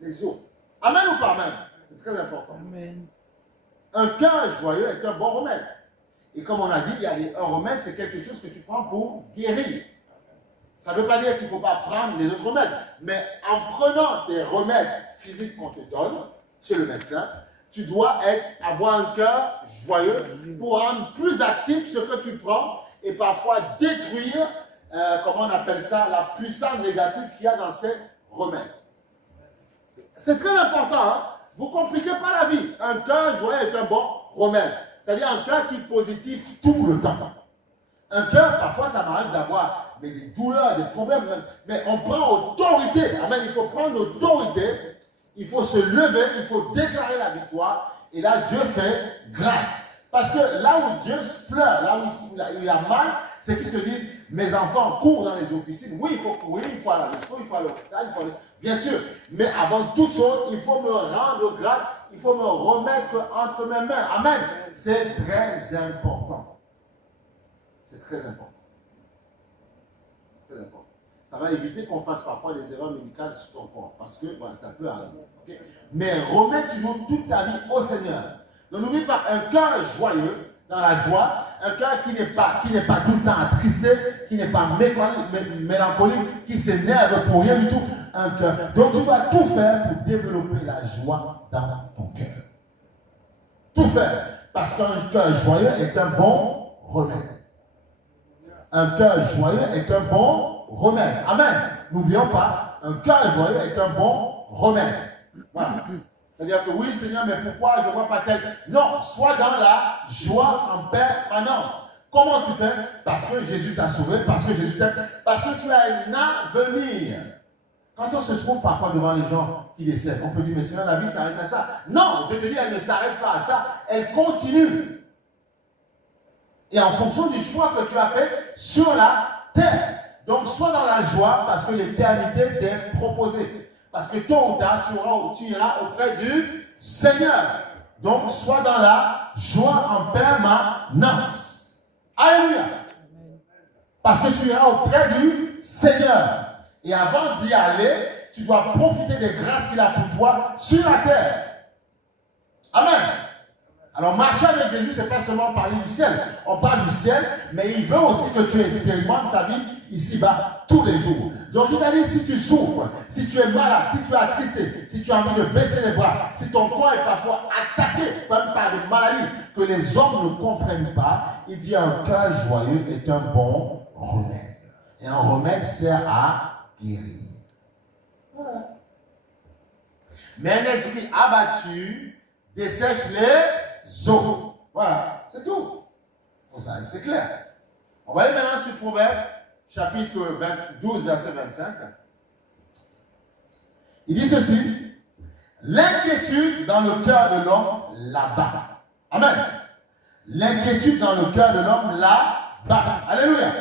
les autres. Amen ou pas amen? C'est très important. Amen. Un cœur joyeux est un bon remède. Et comme on a dit, un remède, c'est quelque chose que tu prends pour guérir. Ça ne veut pas dire qu'il ne faut pas prendre les autres remèdes. Mais en prenant des remèdes physiques qu'on te donne, chez le médecin, tu dois avoir un cœur joyeux pour rendre plus actif ce que tu prends et parfois détruire, comment on appelle ça, la puissance négative qu'il y a dans ces remèdes. C'est très important, hein? Vous ne compliquez pas la vie. Un cœur joyeux est un bon remède. C'est-à-dire un cœur qui est positif tout le temps. Un cœur, parfois, ça m'arrive d'avoir des douleurs, des problèmes. Mais on prend autorité. Amen. Il faut prendre autorité. Il faut se lever. Il faut déclarer la victoire. Et là, Dieu fait grâce. Parce que là où Dieu pleure, là où il a mal, c'est qu'il se dit, mes enfants courent dans les officines. Oui, il faut courir, il faut aller à l'école, il faut aller à l'hôpital, il faut aller... Bien sûr. Mais avant toute chose, il faut me rendre grâce. Il faut me remettre entre mes mains. Amen. C'est très important. C'est très important. Très important. Ça va éviter qu'on fasse parfois des erreurs médicales sur ton corps. Parce que voilà, ça peut arriver. Okay? Mais remets toujours toute ta vie au Seigneur. Donc n'oublie pas, un cœur joyeux, dans la joie, un cœur qui n'est pas tout le temps attristé, qui n'est pas mélancolique, qui s'énerve pour rien du tout. Un cœur. Donc tu vas tout faire pour développer la joie dans ton cœur. Tout faire. Parce qu'un cœur joyeux est un bon remède. Un cœur joyeux est un bon remède. Amen. N'oublions pas, un cœur joyeux est un bon remède. Voilà. C'est-à-dire que oui, Seigneur, mais pourquoi je ne vois pas tel? Non, sois dans la joie en permanence. Comment tu fais? Parce que Jésus t'a sauvé, parce que Jésus t'aime, parce que tu as un avenir. Quand on se trouve parfois devant les gens qui décèdent, on peut dire, mais Seigneur, la vie s'arrête à ça. Non, je te dis, elle ne s'arrête pas à ça, elle continue. Et en fonction du choix que tu as fait sur la terre. Donc, sois dans la joie parce que l'éternité t'est proposée. Parce que tôt ou tard, tu iras auprès du Seigneur. Donc, sois dans la joie en permanence. Alléluia. Parce que tu iras auprès du Seigneur. Et avant d'y aller, tu dois profiter des grâces qu'il a pour toi sur la terre. Amen. Alors, marcher avec Jésus, ce n'est pas seulement parler du ciel. On parle du ciel, mais il veut aussi que tu expérimentes sa vie ici-bas tous les jours. Donc, il a dit, si tu souffres, si tu es malade, si tu es attristé, si tu as envie de baisser les bras, si ton corps est parfois attaqué même par des maladies que les hommes ne comprennent pas, il dit, un cœur joyeux est un bon remède. Et un remède sert à guérir. Voilà. Mais un esprit abattu dessèche les eaux. Voilà, c'est tout. C'est clair. On va aller maintenant sur Proverbe, chapitre 12, verset 25. Il dit ceci: l'inquiétude dans le cœur de l'homme l'abat. Amen. L'inquiétude dans le cœur de l'homme l'abat. Alléluia.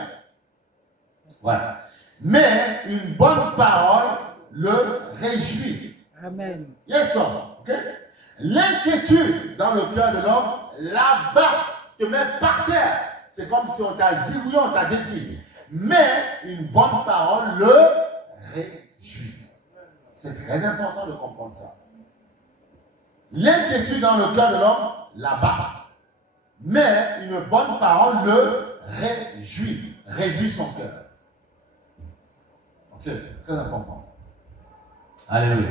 Voilà. Mais une bonne parole le réjouit. Amen. Yes, Lord. Okay? L'inquiétude dans le cœur de l'homme l'abat, te met par terre. C'est comme si on t'a zigouillé, on t'a détruit. Mais une bonne parole le réjouit. C'est très important de comprendre ça. L'inquiétude dans le cœur de l'homme l'abat. Mais une bonne parole le réjouit. Réjouit son cœur. Ok, très important. Alléluia.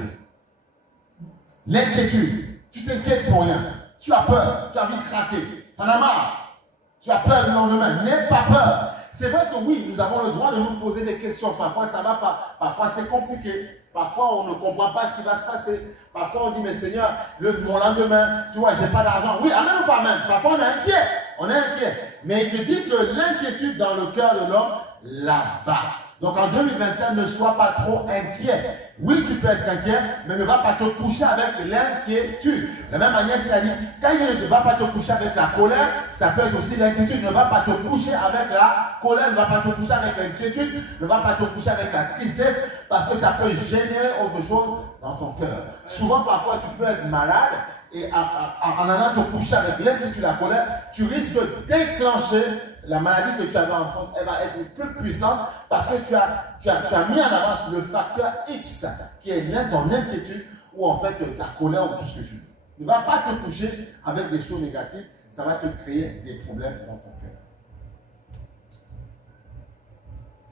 L'inquiétude. Tu t'inquiètes pour rien. Tu as peur. Tu as envie de craquer. Tu en as marre. Tu as peur du lendemain. N'aie pas peur. C'est vrai que oui, nous avons le droit de nous poser des questions. Parfois, ça ne va pas. Parfois, c'est compliqué. Parfois, on ne comprend pas ce qui va se passer. Parfois, on dit, mais Seigneur, mon lendemain, tu vois, je n'ai pas d'argent. Oui, amen ou pas amen. Parfois, on est inquiet. On est inquiet. Mais il te dit que l'inquiétude dans le cœur de l'homme l'abat. Donc en 2025, ne sois pas trop inquiet. Oui, tu peux être inquiet, mais ne va pas te coucher avec l'inquiétude. De la même manière qu'il a dit, quand il ne va pas te coucher avec la colère, ça peut être aussi l'inquiétude. Ne va pas te coucher avec la colère, ne va pas te coucher avec l'inquiétude, ne va pas te coucher avec la tristesse, parce que ça peut générer autre chose dans ton cœur. Souvent, parfois, tu peux être malade, et en allant te coucher avec l'inquiétude, la colère, tu risques de déclencher la maladie que tu avais en France, elle va être plus puissante parce que tu as mis en avance le facteur X qui est ton inquiétude ou en fait ta colère ou tout ce que tu veux. Ne va pas te toucher avec des choses négatives, ça va te créer des problèmes dans ton cœur.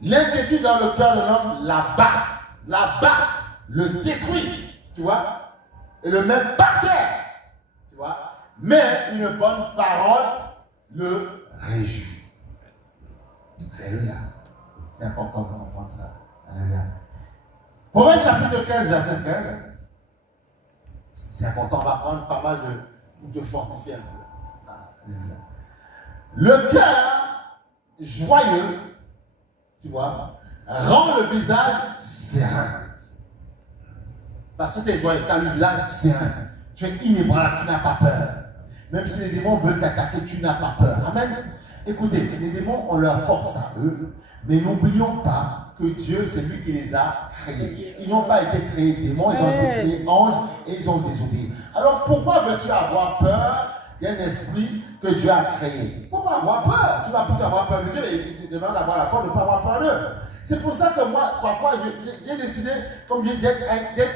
L'inquiétude dans le cœur de l'homme là-bas, le détruit, tu vois, et le met par terre, tu vois. Mais une bonne parole le réjouit. Alléluia. C'est important de comprendre ça. Alléluia. Proverbe chapitre 15, verset 13. C'est important, on va prendre pas mal de fortifier un peu. Alléluia. Le cœur joyeux, tu vois, rend le visage serein. Parce que tu es joyeux, tu as le visage serein. Tu es inébranlable, tu n'as pas peur. Même si les démons veulent t'attaquer, tu n'as pas peur. Amen. Écoutez, les démons ont leur force à eux, mais n'oublions pas que Dieu, c'est lui qui les a créés. Ils n'ont pas été créés démons, ils ont été créés anges et ils ont désobéi. Alors pourquoi veux-tu avoir peur d'un esprit que Dieu a créé? Il ne faut pas avoir peur. Tu vas plutôt avoir peur de Dieu et il te demande d'avoir la foi de ne pas avoir peur d'eux. C'est pour ça que moi, parfois, j'ai décidé, comme j'ai d'être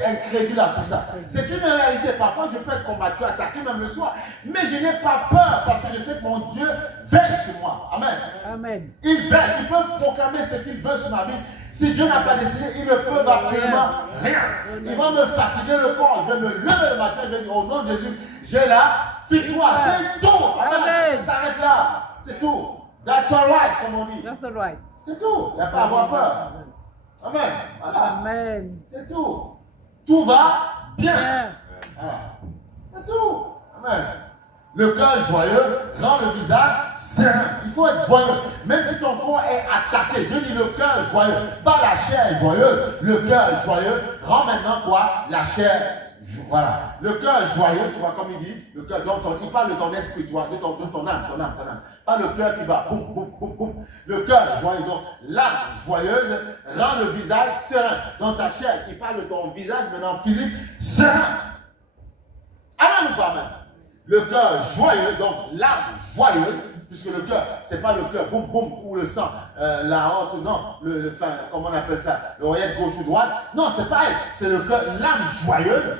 incrédule à tout ça. C'est une réalité. Parfois, je peux être combattu, attaqué même le soir. Mais je n'ai pas peur parce que je sais que mon Dieu veille sur moi. Amen. Amen. Il veille. Il peut proclamer ce qu'il veut sur ma vie. Si Dieu n'a pas décidé, il ne peut absolument rien. Il va me fatiguer le corps. Je vais me lever le matin, je vais dire au nom de Jésus, j'ai la victoire. C'est tout. Amen. Ça s'arrête là. C'est tout. That's all right, comme on dit. That's all right. C'est tout. Il n'y a pas à avoir peur. Amen. Voilà. Amen. C'est tout. Tout va bien. Voilà. C'est tout. Amen. Le cœur joyeux rend le visage serein. Il faut être joyeux. Même si ton corps est attaqué. Je dis le cœur joyeux. Pas la chair joyeuse. Le cœur joyeux rend maintenant quoi? La chair. Voilà. Le cœur joyeux, tu vois, comme il dit, le cœur, il parle de ton esprit, tu vois, de ton âme. Pas le cœur qui va boum, boum, boum, boum. Le cœur joyeux, donc l'âme joyeuse rend le visage serein. Dans ta chair, il parle de ton visage, maintenant physique, serein. Amen ou pas amen? Le cœur joyeux, donc l'âme joyeuse, puisque le cœur, c'est pas le cœur boum boum ou le sang, la honte, non, comment on appelle ça, l'oreillette gauche ou droite, non, c'est pas elle, c'est le cœur, l'âme joyeuse,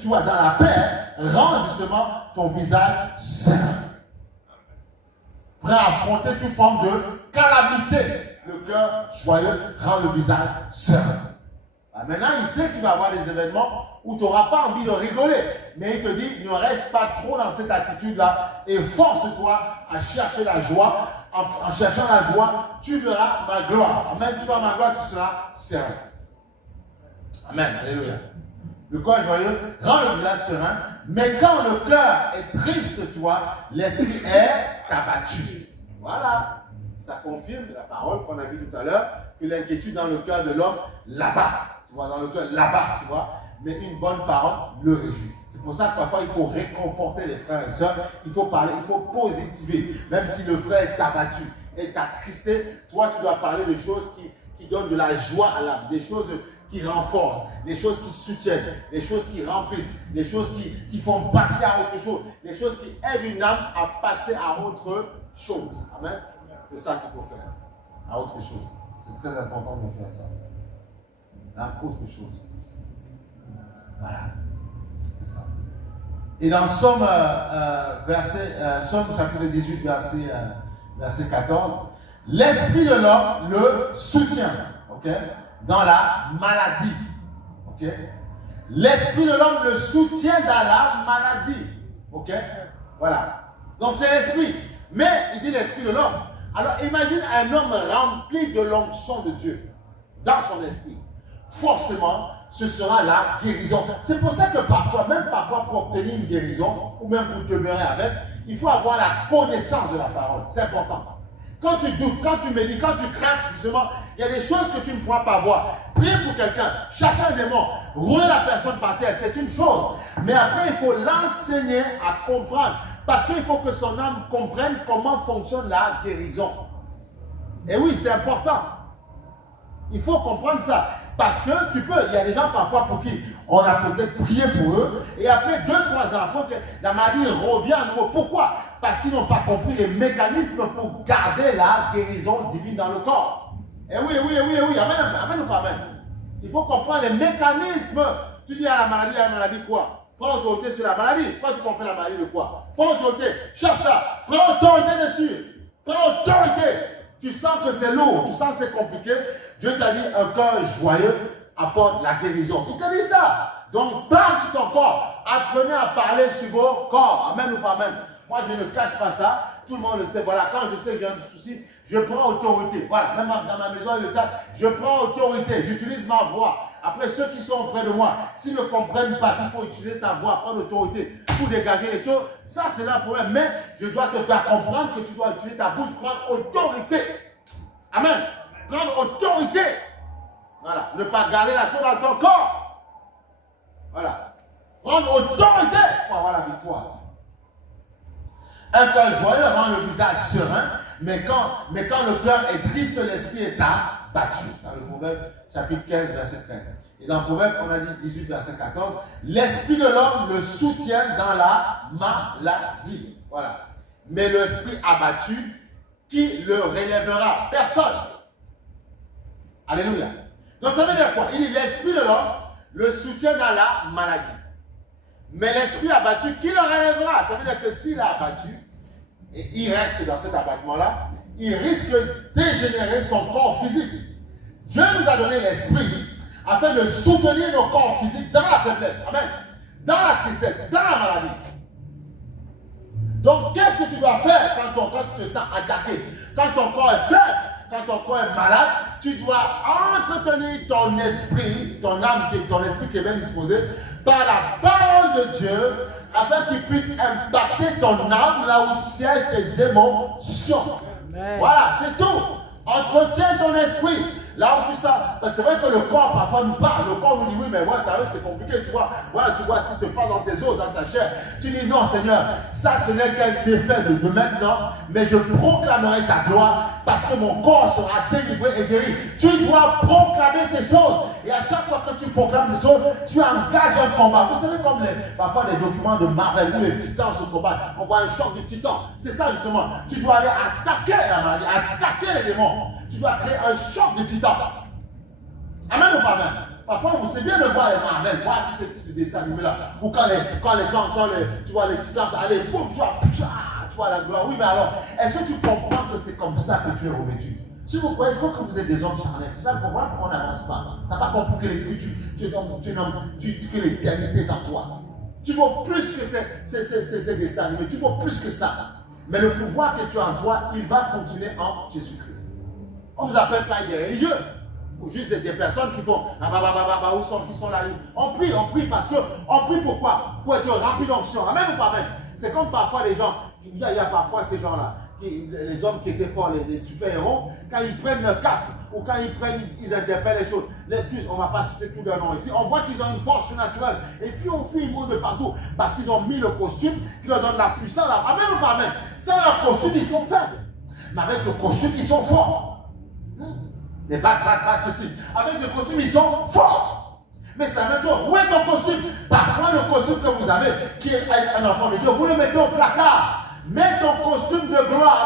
tu vois, dans la paix, rend justement ton visage serein. Prêt à affronter toute forme de calamité, le cœur joyeux rend le visage serein. Maintenant, il sait qu'il va y avoir des événements où tu n'auras pas envie de rigoler. Mais il te dit, ne reste pas trop dans cette attitude-là et force-toi à chercher la joie. En cherchant la joie, tu verras ma gloire. Amen. Tu verras ma gloire, tu seras serein. Amen. Alléluia. Le cœur joyeux rend le visage serein. Mais quand le cœur est triste, tu vois, l'esprit est abattu. Voilà. Ça confirme la parole qu'on a vue tout à l'heure, que l'inquiétude dans le cœur de l'homme, là-bas. Tu vois, dans le cœur, là-bas, tu vois. Mais une bonne parole le réjouit. C'est pour ça que parfois il faut réconforter les frères et sœurs. Il faut parler, il faut positiver. Même si le frère est abattu, est attristé, toi tu dois parler de choses qui donnent de la joie à l'âme, des choses qui renforcent, des choses qui soutiennent, des choses qui remplissent, des choses qui font passer à autre chose, des choses qui aident une âme à passer à autre chose. Amen. C'est ça qu'il faut faire. À autre chose. C'est très important de faire ça. À autre chose. Voilà. C'est ça. Et dans Somme, Somme chapitre 18, verset 14, l'esprit de l'homme le soutient. Ok? Dans la maladie. Ok? L'esprit de l'homme le soutient dans la maladie. Ok? Voilà. Donc c'est l'esprit. Mais il dit l'esprit de l'homme. Alors imagine un homme rempli de l'onction de Dieu dans son esprit. Forcément, ce sera la guérison. C'est pour ça que parfois, même parfois pour obtenir une guérison, ou même pour demeurer avec, il faut avoir la connaissance de la parole. C'est important. Quand tu doutes, quand tu médites, quand tu crains, justement, il y a des choses que tu ne pourras pas voir. Prier pour quelqu'un, chasser un démon, rouler la personne par terre, c'est une chose. Mais après, il faut l'enseigner à comprendre. Parce qu'il faut que son âme comprenne comment fonctionne la guérison. Et oui, c'est important. Il faut comprendre ça. Parce que tu peux, il y a des gens parfois pour qui on a peut-être prié pour eux, et après 2-3 ans, après, la maladie revient à nouveau. Pourquoi? Parce qu'ils n'ont pas compris les mécanismes pour garder la guérison divine dans le corps. Et oui, amen ou pas amen? Il faut comprendre les mécanismes. Tu dis à la maladie quoi? Prends autorité sur la maladie. Pourquoi tu comprends la maladie de quoi? Prends autorité, cherche ça, prends autorité dessus. Prends autorité. Tu sens que c'est lourd, tu sens que c'est compliqué. Dieu t'a dit un cœur joyeux apporte la guérison. Il t'a dit ça. Donc parle sur ton corps. Apprenez à parler sur vos corps. Amen ou pas amen? Moi je ne cache pas ça. Tout le monde le sait. Voilà, quand je sais que j'ai un souci, je prends autorité. Voilà, même dans ma maison, ils le savent. Je prends autorité. J'utilise ma voix. Après, ceux qui sont auprès de moi, s'ils ne comprennent pas qu'il faut utiliser sa voix, prendre autorité pour dégager les choses, ça c'est là un problème. Mais je dois te faire comprendre que tu dois utiliser ta bouche, prendre autorité. Amen. Prendre autorité. Voilà. Ne pas garder la chose dans ton corps. Voilà. Prendre autorité pour avoir la victoire. Un cœur joyeux rend le visage serein, mais quand le cœur est triste, l'esprit est abattu. Dans le Proverbe, chapitre 15, verset 13. Et dans le Proverbe, on a dit 18, verset 14, l'esprit de l'homme le soutient dans la maladie. Voilà. Mais l'esprit abattu, qui le relèvera? Personne. Alléluia. Donc ça veut dire quoi? Il dit l'esprit de l'homme le soutient dans la maladie. Mais l'esprit abattu, qui le relèvera? Ça veut dire que s'il est abattu, et il reste dans cet abattement-là, il risque de dégénérer son corps physique. Dieu nous a donné l'esprit afin de soutenir nos corps physiques dans la faiblesse. Amen. Dans la tristesse, dans la maladie. Donc, qu'est-ce que tu dois faire quand tu te sens attaqué? Quand ton corps est faible, quand ton corps est malade, tu dois entretenir ton esprit, ton âme, ton esprit qui est bien disposé, par la parole de Dieu, afin qu'il puisse impacter ton âme là où siègent tes émotions. Amen. Voilà, c'est tout. Entretiens ton esprit. Là où tu sens, parce que c'est vrai que le corps parfois nous parle, le corps nous dit oui mais ouais, c'est compliqué, tu vois, voilà, tu vois ce qui se passe dans tes os, dans ta chair. Tu dis non Seigneur, ça ce n'est qu'un effet de maintenant, mais je proclamerai ta gloire parce que mon corps sera délivré et guéri. Tu dois proclamer ces choses et à chaque fois que tu proclames ces choses, tu engages un combat. Vous savez comme parfois les documents de Marvel où les titans se combattent, on voit un choc du titan. C'est ça justement, tu dois aller attaquer la maladie, attaquer les démons. Tu dois créer un choc de titans. Amen ou pas amen? Parfois, vous savez bien de voir les Marvel, voir tous ces dessins animés-là. Ou quand tu vois les titans, allez, boum, tu vois la gloire. Oui, mais alors, est-ce que tu comprends que c'est comme ça que tu es revêtu? Si vous croyez trop que vous êtes des hommes charnels, c'est ça le problème qu'on n'avance pas. Tu n'as pas compris que l'éternité est en toi. Tu vaux plus que ces dessins animés, tu vaux plus que ça. Mais le pouvoir que tu as en toi, il va fonctionner en Jésus-Christ. On ne vous appelle pas des religieux, ou juste des personnes qui font qui sont là. On prie parce que, on prie pourquoi? Pour être rempli d'onction. Amen ou pas amen? C'est comme parfois les gens, il y a parfois ces gens-là, les hommes qui étaient forts, les super-héros, quand ils prennent leur cape, ou quand ils prennent, ils interpellent les choses. On ne va pas citer tout leur nom ici. On voit qu'ils ont une force naturelle. Et puis on fuit, ils montent de partout. Parce qu'ils ont mis le costume qui leur donne la puissance. Amen ou pas amen? Sans le costume, ils sont faibles. Mais avec le costume, ils sont forts. Les ceci. Avec le costume, ils sont forts. Mais c'est la même chose. Où est ton costume? Parfois, le costume que vous avez, qui est un enfant de Dieu, vous le mettez au placard. Mets ton costume de gloire.